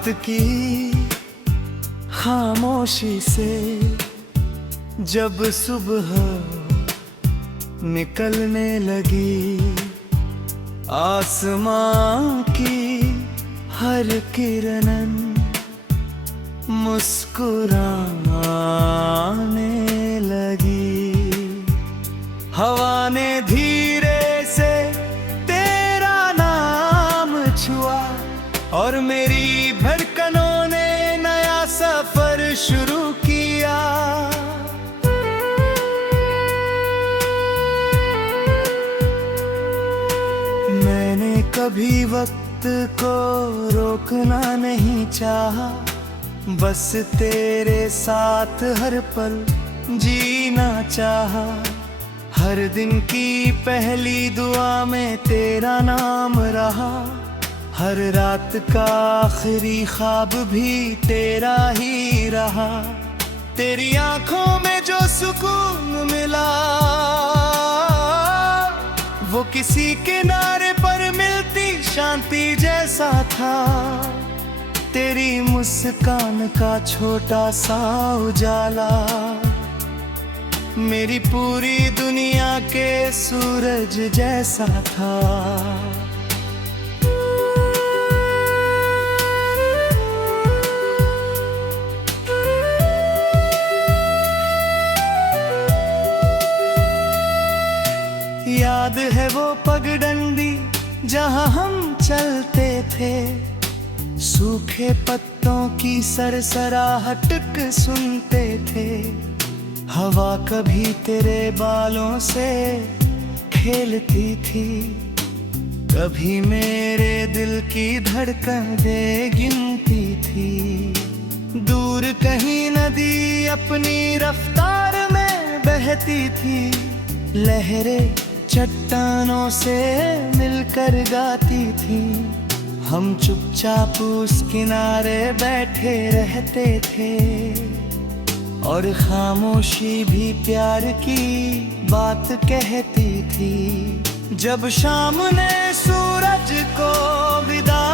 रात की खामोशी से जब सुबह निकलने लगी, आसमां की हर किरण मुस्कुराने लगी। हवा ने धीरे से तेरा नाम छुआ और मेरी धड़कनों ने नया सफर शुरू किया। मैंने कभी वक्त को रोकना नहीं चाहा, बस तेरे साथ हर पल जीना चाहा। हर दिन की पहली दुआ में तेरा नाम रहा, हर रात का आखिरी ख्वाब भी तेरा ही रहा। तेरी आंखों में जो सुकून मिला वो किसी किनारे पर मिलती शांति जैसा था। तेरी मुस्कान का छोटा सा उजाला मेरी पूरी दुनिया के सूरज जैसा था। याद है वो पगडंडी जहां हम चलते थे, सूखे पत्तों की सरसराहट सुनते थे। हवा कभी तेरे बालों से खेलती थी, कभी मेरे दिल की धड़कन दे गिनती थी। दूर कहीं नदी अपनी रफ्तार में बहती थी, लहरें चट्टानों से मिलकर गाती थी। हम चुपचाप उस किनारे बैठे रहते थे और खामोशी भी प्यार की बात कहती थी। जब शाम ने सूरज को विदा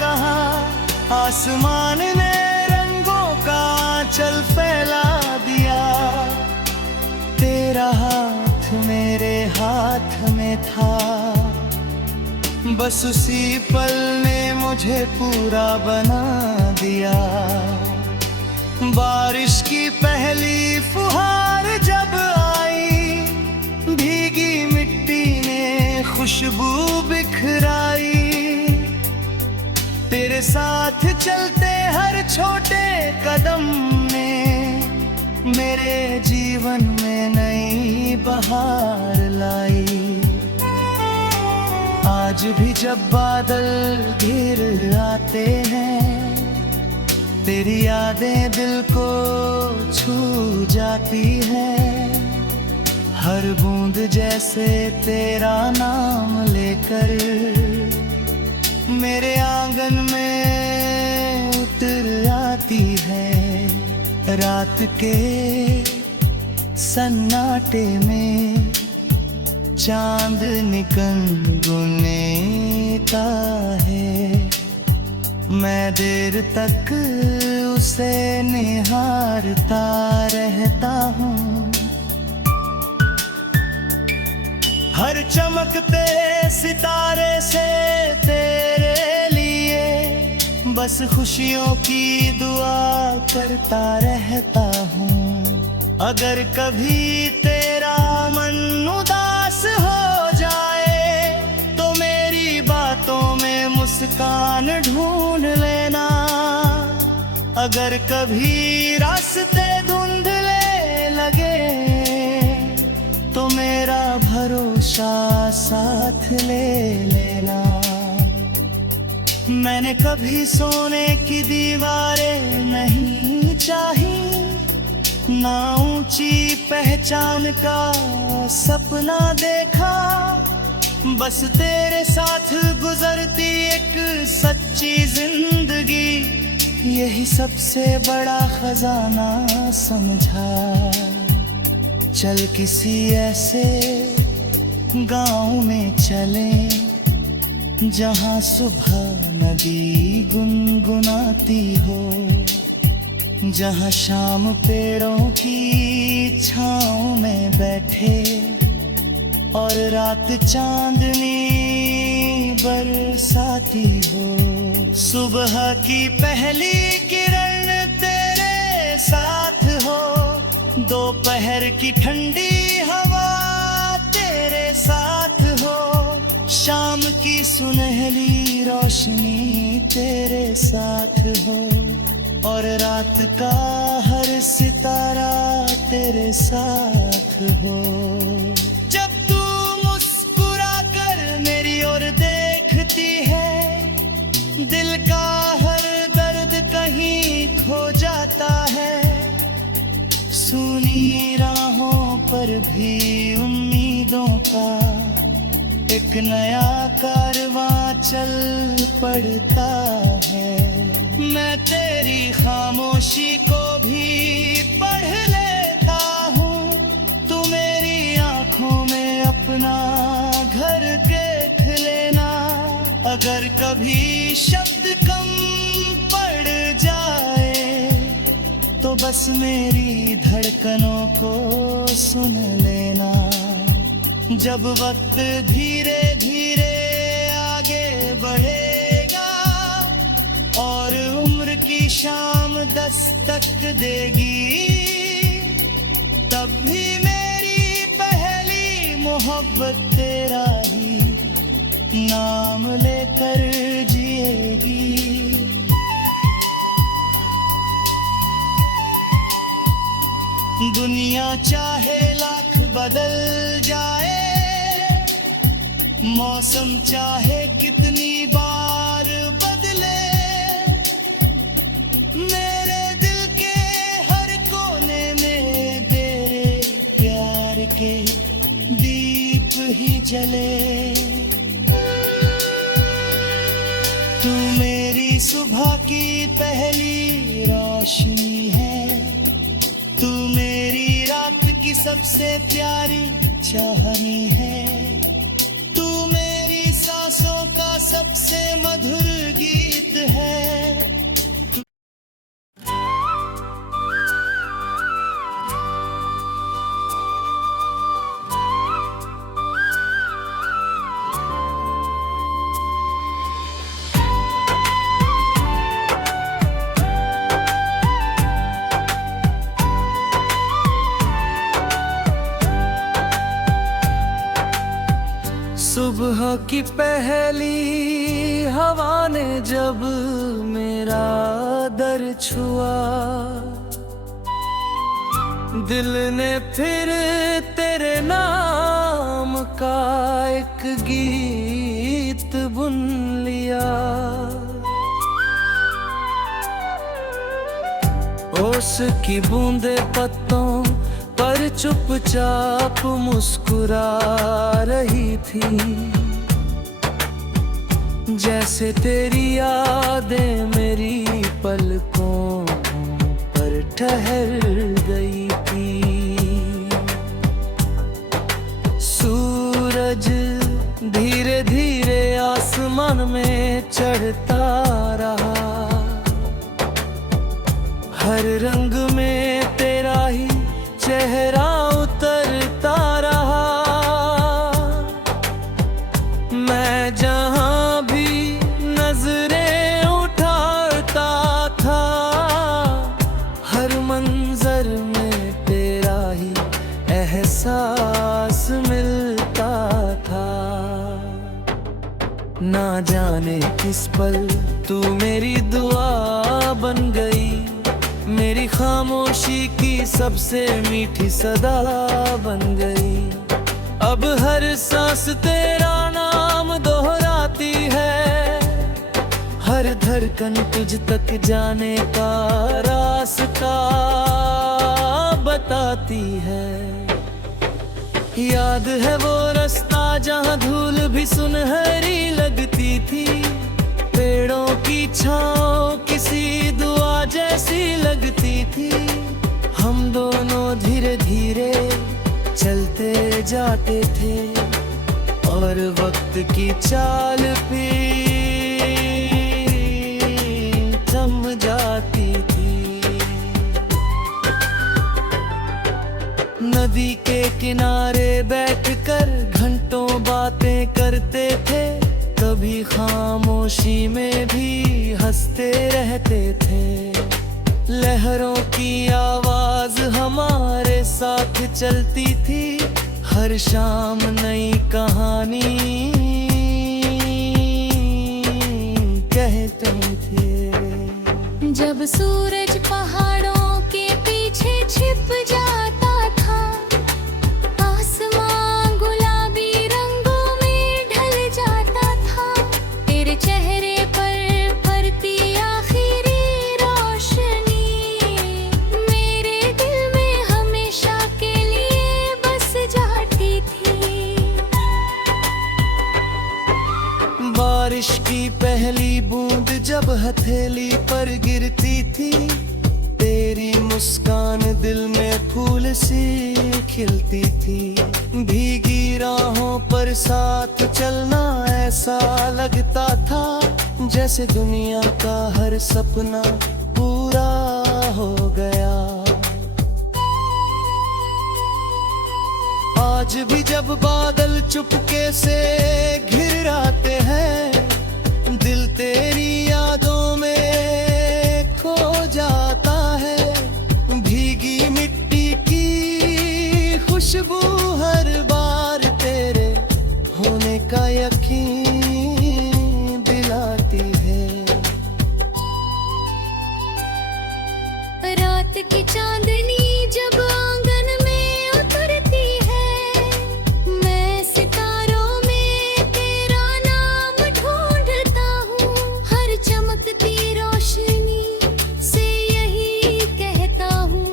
कहा, आसमान ने रंगों का आंचल फैला दिया। तेरा हाथ मेरे हाथ में था, बस उसी पल ने मुझे पूरा बना दिया। बारिश की पहली फुहार जब आई, भीगी मिट्टी ने खुशबू बिखराई। तेरे साथ चलते हर छोटे कदम ने मेरे जीवन में नई बहार लाई। आज भी जब बादल घिर आते हैं, तेरी यादें दिल को छू जाती हैं। हर बूंद जैसे तेरा नाम लेकर मेरे आंगन में उतर आती है। रात के सन्नाटे में चांद गुनगुनाता है, मैं देर तक उसे निहारता रहता हूँ। हर चमकते सितारे से तेरे लिए बस खुशियों की दुआ करता रहता हूँ। अगर कभी तेरा मन उदास हो जाए तो मेरी बातों में मुस्कान ढूंढ लेना। अगर कभी रास्ते धुंधले लगे तो मेरा भरोसा साथ ले लेना। मैंने कभी सोने की दीवारें नहीं चाही, ना ऊंची पहचान का सपना देखा। बस तेरे साथ गुजरती एक सच्ची जिंदगी, यही सबसे बड़ा खजाना समझा। चल किसी ऐसे गांव में चले जहां सुबह न नदी गुनगुनाती हो, जहाँ शाम पेड़ों की छाँव में बैठे और रात चांदनी बरसाती हो। सुबह की पहली किरण तेरे साथ हो, दोपहर की ठंडी हवा तेरे साथ हो, शाम की सुनहली रोशनी तेरे साथ हो, और रात का हर सितारा तेरे साथ हो। जब तू मुस्कुरा कर मेरी ओर देखती है, दिल का हर दर्द कहीं खो जाता है। सूनी राहों पर भी उम्मीदों का एक नया कारवां चल पड़ता है। मैं तेरी खामोशी को भी पढ़ लेता हूँ, तू मेरी आँखों में अपना घर देख लेना। अगर कभी शब्द कम पड़ जाए तो बस मेरी धड़कनों को सुन लेना। जब वक्त धीरे धीरे आगे बढ़ेगा और उम्र की शाम दस्तक देगी, तब भी मेरी पहली मोहब्बत तेरा ही नाम लेकर जिएगी। दुनिया चाहे लाख बदल जाए, मौसम चाहे कितनी बार बदले, मेरे दिल के हर कोने में तेरे प्यार के दीप ही जले। तू मेरी सुबह की पहली रोशनी है, तू मेरी रात की सबसे प्यारी चाहनी है, तू मेरी सांसों का सबसे मधुर गीत है। सुबह की पहली हवा ने जब मेरा दर छुआ, दिल ने फिर तेरे नाम का एक गीत बुन लिया। ओस की बूंदे पत्तों पर चुपचाप मुस्कुरा रही थी, जैसे तेरी यादें मेरी पलकों पर ठहर गई थी। सूरज धीरे धीरे आसमान में चढ़ता रहा, हर रंग में तेरा ही चेहरा उतरता रहा। मैं जहां भी नजरें उठाता था, हर मंजर में तेरा ही एहसास मिलता था। ना जाने किस पल तू मेरी दुआ बन गई, मेरी खामोशी की सबसे मीठी सदा बन गई। अब हर सांस तेरा नाम दोहराती है, हर धड़कन तुझ तक जाने का रास्ता बताती है। याद है वो रास्ता जहाँ धूल भी सुनहरी लगती थी, पेड़ों की छाँव किसी दुआ जैसी लगती थी। हम दोनों धीरे धीरे चलते जाते थे और वक्त की चाल भी नदी के किनारे बैठकर घंटों बातें करते थे, कभी खामोशी में भी हंसते रहते थे। लहरों की आवाज हमारे साथ चलती थी, हर शाम नई कहानी कहते थे। जब सूरज पहाड़ों के पीछे छिप जाता था, आसमां गुलाबी रंगों में ढल जाता था। तेरे चेहरे पर पड़ती आखिरी रोशनी मेरे दिल में हमेशा के लिए बस जाती थी। बारिश की पहली बूंद जब हथेली पर गिरती थी, तेरी मुस्कान दिल में फूल सी खिलती थी। भीगी राहों पर साथ चलना ऐसा लगता था, जैसे दुनिया का हर सपना पूरा हो गया। आज भी जब बादल चुपके से घिर आते हैं, दिल तेरी यादों में खो जाता है। भीगी मिट्टी की खुशबू हर बार तेरे होने का यकीन दिलाती है। रात की चांदनी जब आंगन में उतरती है, मैं सितारों में तेरा नाम ढूंढता हूँ। हर चमकती रोशनी से यही कहता हूँ,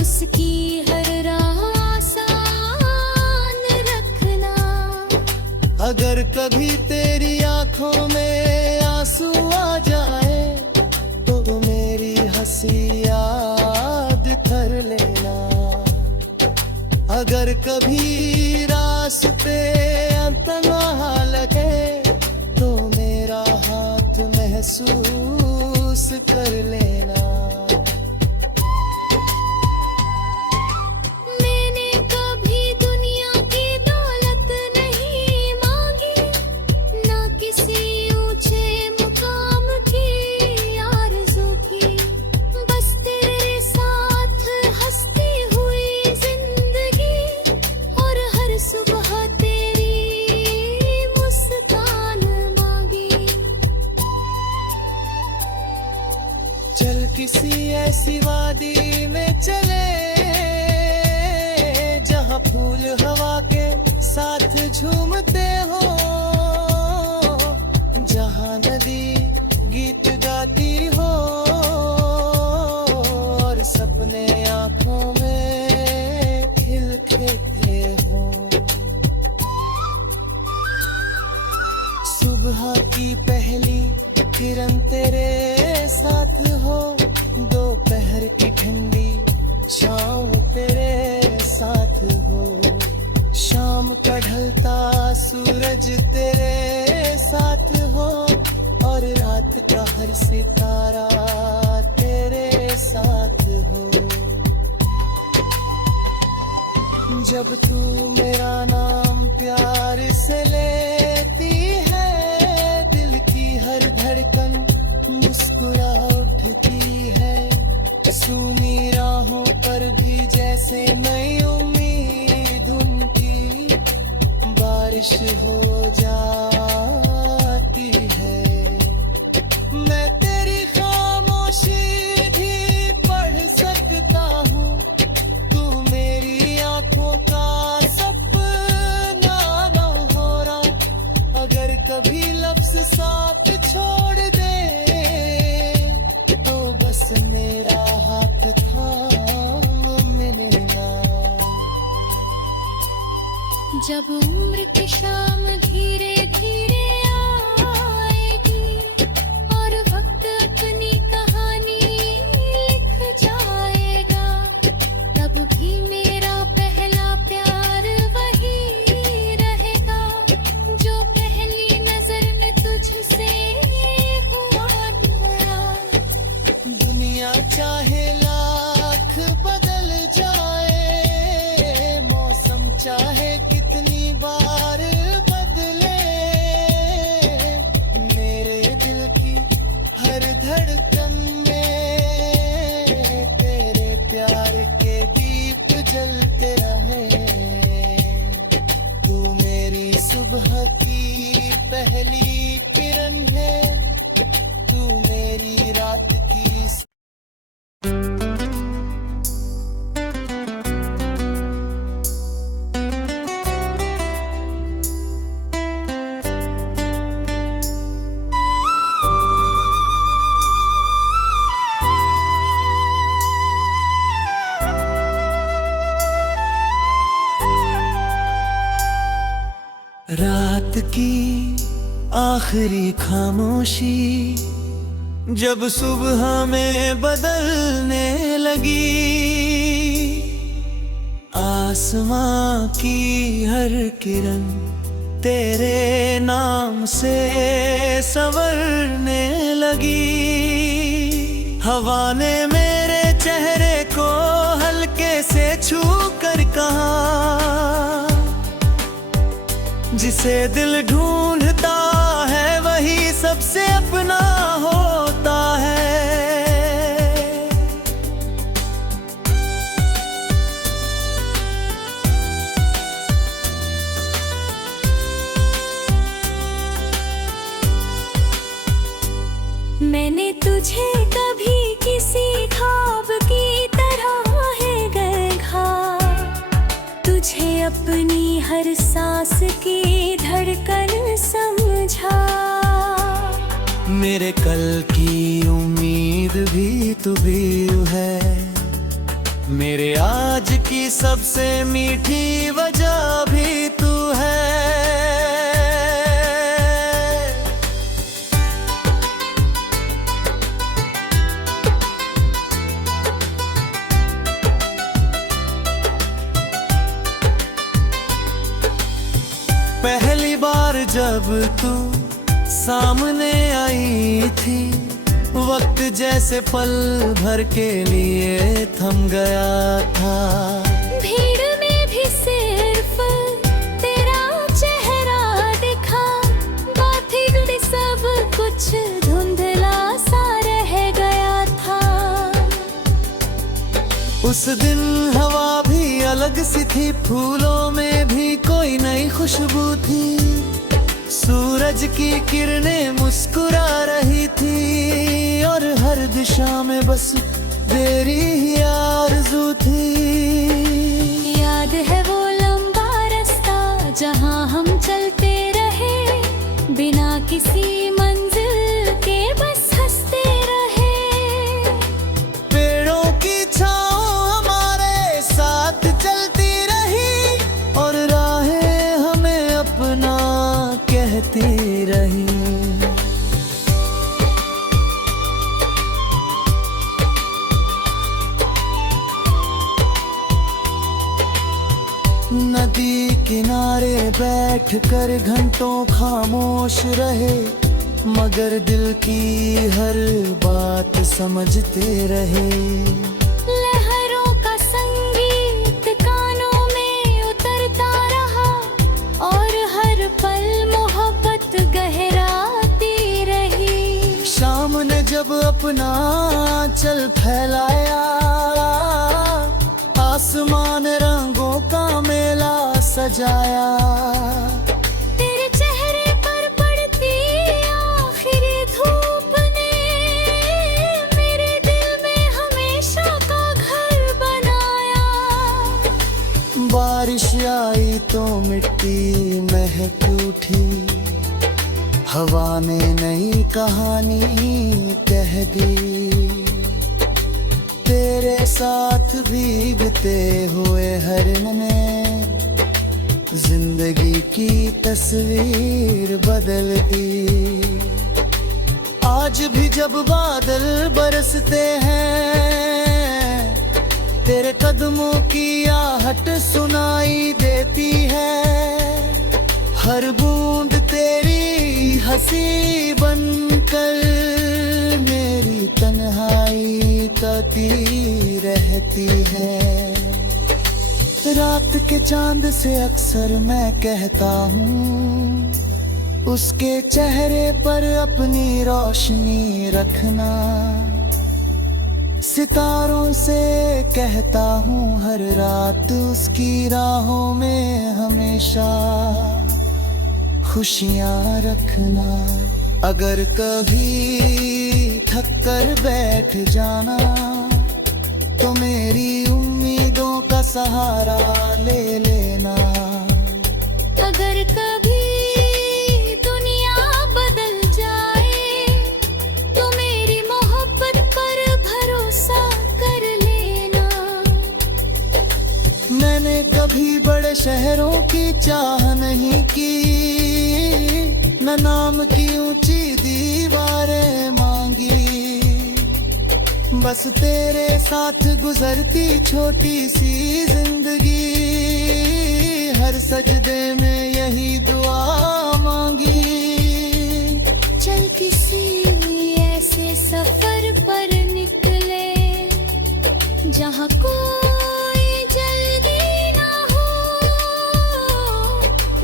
उसकी हर राह आसान रखना। अगर कभी तेरी आंखों में आंसू आ जाए, तो मेरी हंसी याद कर लेना। अगर कभी रास्ते अनतहा लगे, तो मेरा हाथ महसूस कर लेना। मैंने कभी दुनिया की दौलत नहीं मांगी, ना किसी ऊंचे मुकाम की आरज़ू की। बस तेरे साथ हंसती हुई जिंदगी, और हर सुबह तेरी मुस्कान मांगी। चल किसी ऐसी वादी में चले, जहाँ फूल हवा के साथ झूमते हो, जहाँ नदी गीत गाती हो, और सपने आंखों में खिलते हो। सुबह की पहली किरण तेरे साथ हो, दोपहर की ठंडी शाम तेरे साथ हो। शाम का ढलता सूरज तेरे साथ हो, और रात का हर सितारा तेरे साथ हो। जब तू मेरा नाम प्यार से लेती है, दिल की हर धड़कन मुस्कुरा उठती है। सूनी राहों पर भी जैसे नई उम्मीद उनकी बारिश हो जाती है। मैं तेरी खामोशी भी पढ़ सकता हूँ, तू मेरी आंखों का सपना न हो रहा। अगर कभी लफ्ज़ साथ छोड़ दे, तो बस मेरा हाथ थाम लेना। जब उम्र की शाम धीरे धीरे आएगी, और वक्त अपनी कहानी लिख जाएगा, तब भी मेरा पहला प्यार वही रहेगा, जो पहली नजर में तुझसे हुआ था। दुनिया चाहे लाख बदल जाए, आखिरी खामोशी जब सुबह में बदलने लगी, आसमां की हर किरण तेरे नाम से संवरने लगी। हवा ने मेरे चेहरे को हल्के से छू कर कहा, जिसे दिल ढूंढता है वही सबसे अपना होता है। मैंने तुझे कभी किसी ख्वाब की तरह है देखा, तुझे अपनी हर सांस की धड़कन समझा। मेरे कल की उम्मीद भी तू भी है, मेरे आज की सबसे मीठी वजह भी तू है। पहली बार जब तू सामने आई थी, वक्त जैसे पल भर के लिए थम गया था। भीड़ में भी सिर्फ तेरा चेहरा दिखा, बातें सब कुछ धुंधला सा रह गया था। उस दिन हवा भी अलग सी थी, फूलों में भी कोई नई खुशबू थी। सूरज की किरणें मुस्कुरा रही थी और हर दिशा में बस तेरी ही आरज़ू थी। याद है वो लंबा रास्ता जहां हम चलते रहे, बिना किसी मंजिल के बस हंसते रहे। पेड़ों की छाँव हमारे साथ चलती रही और राहें हमें अपना कहती रही। नदी किनारे बैठकर घंटों खामोश रहे, मगर दिल की हर बात समझते रहे। लहरों का संगीत कानों में उतरता रहा और हर पल मोहब्बत गहराती रही। शाम ने जब अपना आंचल फैलाया, आसमान रंगों का मेला सजाया। तेरे चेहरे पर पड़ती आखिरी धूप ने मेरे दिल में हमेशा का घर बनाया। बारिश आई तो मिट्टी महक उठी, हवा ने नई कहानी कह दी। तेरे साथ भीगते हुए हरिन ने जिंदगी की तस्वीर बदल दी। आज भी जब बादल बरसते हैं, तेरे कदमों की आहट सुनाई देती है। हर बूंद तेरी हंसी बनकर मेरी तन्हाई काटी रहती है। रात के चांद से अक्सर मैं कहता हूँ, उसके चेहरे पर अपनी रोशनी रखना। सितारों से कहता हूँ हर रात उसकी राहों में हमेशा खुशियाँ रखना। अगर कभी थक कर बैठ जाना तो मेरी उम्मीदों का सहारा ले लेना। अगर कभी दुनिया बदल जाए तो मेरी मोहब्बत पर भरोसा कर लेना। मैंने कभी बड़े शहरों की चाह नहीं की, न नाम की ऊंची दीवारें मांगी, बस तेरे साथ गुजरती छोटी सी जिंदगी, हर सजदे में यही दुआ मांगी। चल किसी ऐसे सफर पर निकले जहाँ कोई जल्दी ना हो,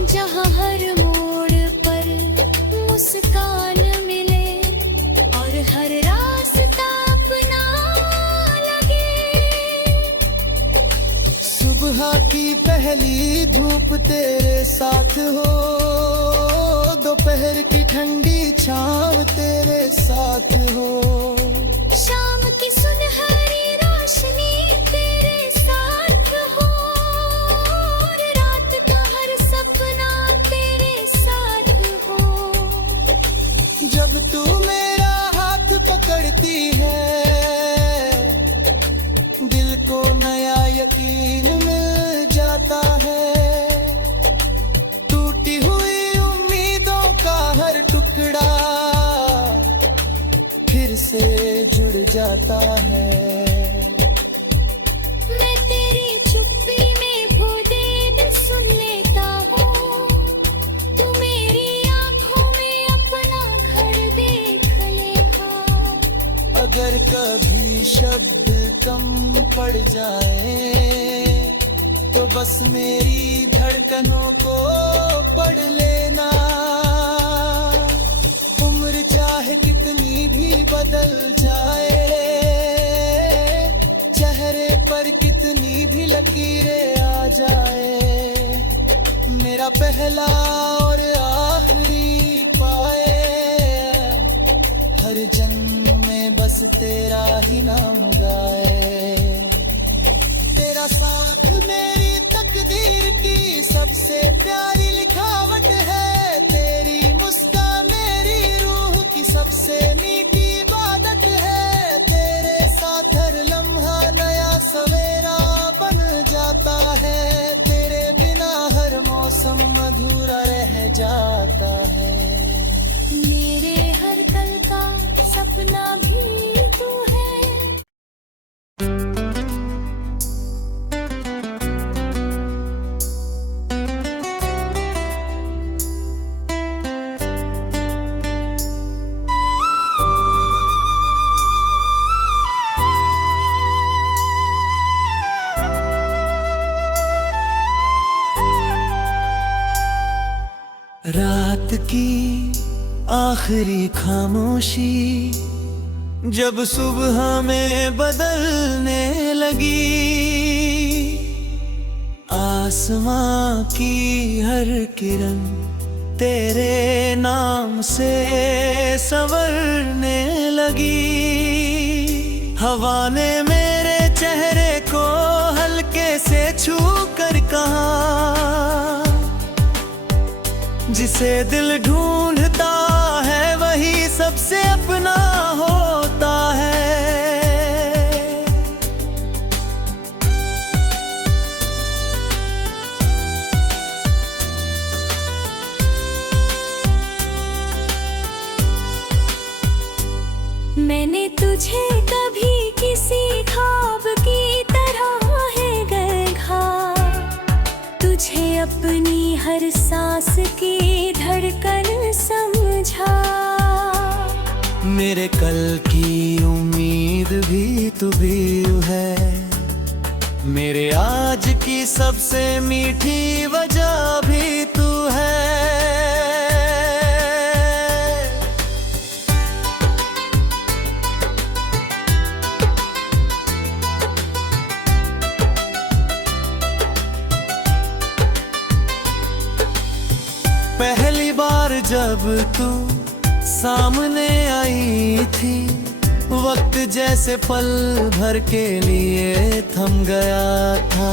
जहाँ हर मोड़ पर मुस्कान मिले और हर रास्ता अपना लगे। सुबह की पहली धूप तेरे साथ हो, दोपहर की ठंडी छाँव तेरे साथ हो, शाम की सुनहरी रोशनी तेरे साथ हो, और रात का हर सपना तेरे साथ हो। जब तू मेरा हाथ पकड़ती है, दिल को नया यकीन मिल जाता है, टूटी हुई उम्मीदों का हर टुकड़ा फिर से जुड़ जाता है। मैं तेरी चुप्पी में वो दर्द सुन लेता हूँ, तू मेरी आँखों में अपना घर देख ले। हाँ, अगर कभी शब्द कम पड़ जाए तो बस मेरी धड़कनों को पढ़ लेना। उम्र चाहे कितनी भी बदल जाए, चेहरे पर कितनी भी लकीरें आ जाए, मेरा पहला और आखिरी पाए, हर जन्म में बस तेरा ही नाम गाए। तेरा साथ मेरी तकदीर की सबसे प्यारी लिखावट है, तेरी मुस्कान मेरी रूह की सबसे मीठी इबादत है, तेरे साथ हर लम्हा नया सवेरा बन जाता है, तेरे बिना हर मौसम अधूरा रह जाता है। मेरे हर कल का सपना भी तू है। रात की आखिरी खामोशी जब सुबह में बदलने लगी, आसमां की हर किरण तेरे नाम से संवरने लगी, हवा ने मेरे चेहरे को हल्के से छू कर कहा, जिसे दिल ढूंढता है वही सबसे अपना होता है। मैंने तुझे कभी किसी ख्वाब की तरह है देखा, तुझे अपनी हर सांस की धड़कन समझा, मेरे कल की उम्मीद भी तू भी है, मेरे आज की सबसे मीठी वजह भी तू है। पहली बार जब तू सामने आई थी, वक्त जैसे पल भर के लिए थम गया था,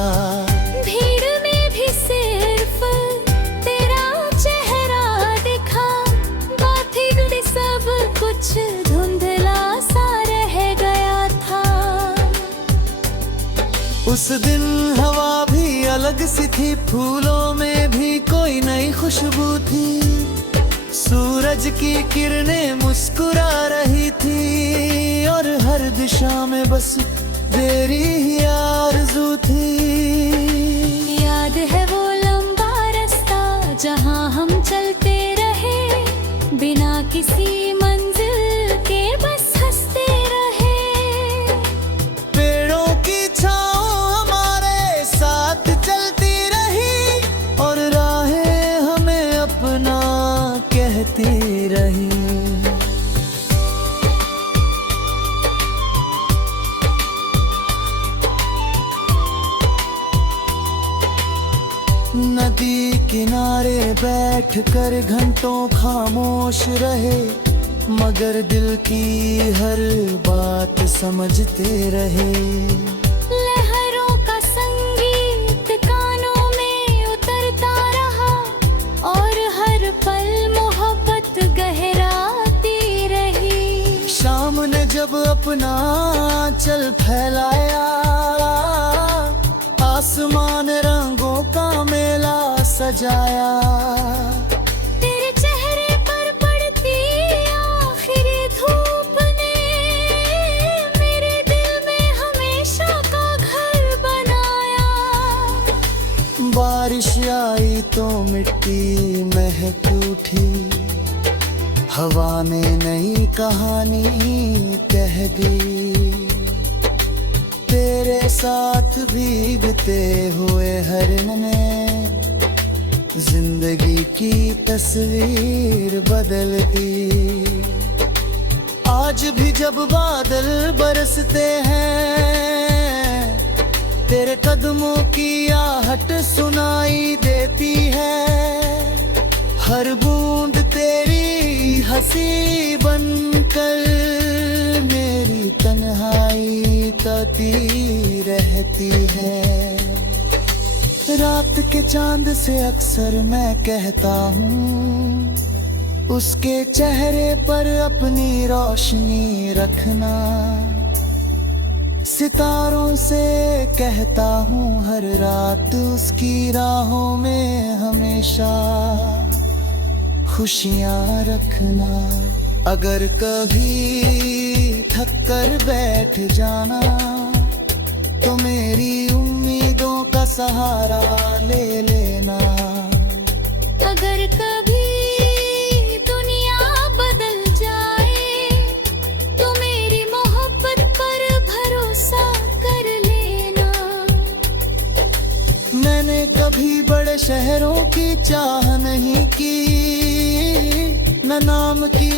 भीड़ में भी सिर्फ तेरा चेहरा दिखा, बातें सब कुछ धुंधला सा रह गया था। उस दिन हवा भी अलग सी थी, फूलों में भी कोई नई खुशबू थी, सूरज की किरणें मुस्कुरा रही थी और हर दिशा में बस तेरी ही आरज़ू थी। याद है वो लंबा रास्ता जहाँ हम चलते रहे, बिना किसी मंजिल के बस हंसते रहे। पेड़ों की छाँव हमारे साथ चलती रही और राहें हमें अपना कहती रही। नदी किनारे बैठकर घंटों खामोश रहे, मगर दिल की हर बात समझते रहे। लहरों का संगीत कानों में उतरता रहा और हर पल मोहब्बत गहराती रही। शाम ने जब अपना आंचल फैलाया, आसमान रंगों का मेला सजाया। तेरे चेहरे पर पड़ती आखिरी धूप ने मेरे दिल में हमेशा का घर बनाया। बारिश आई तो मिट्टी महक उठी, हवा ने नई कहानी कह दी। तेरे साथ भीगते हुए हरिन ने जिंदगी की तस्वीर बदल दी। आज भी जब बादल बरसते हैं, तेरे कदमों की आहट सुनाई देती है। हर बूंद तेरी हंसी बनकर मेरी तन्हाई काटी रहती है। रात के चांद से अक्सर मैं कहता हूँ, उसके चेहरे पर अपनी रोशनी रखना। सितारों से कहता हूँ हर रात उसकी राहों में हमेशा खुशियाँ रखना। अगर कभी थक कर बैठ जाना तो मेरी उम्मीदों का सहारा ले लेना। अगर कभी दुनिया बदल जाए तो मेरी मोहब्बत पर भरोसा कर लेना। मैंने कभी बड़े शहरों की चाह नहीं की, न नाम की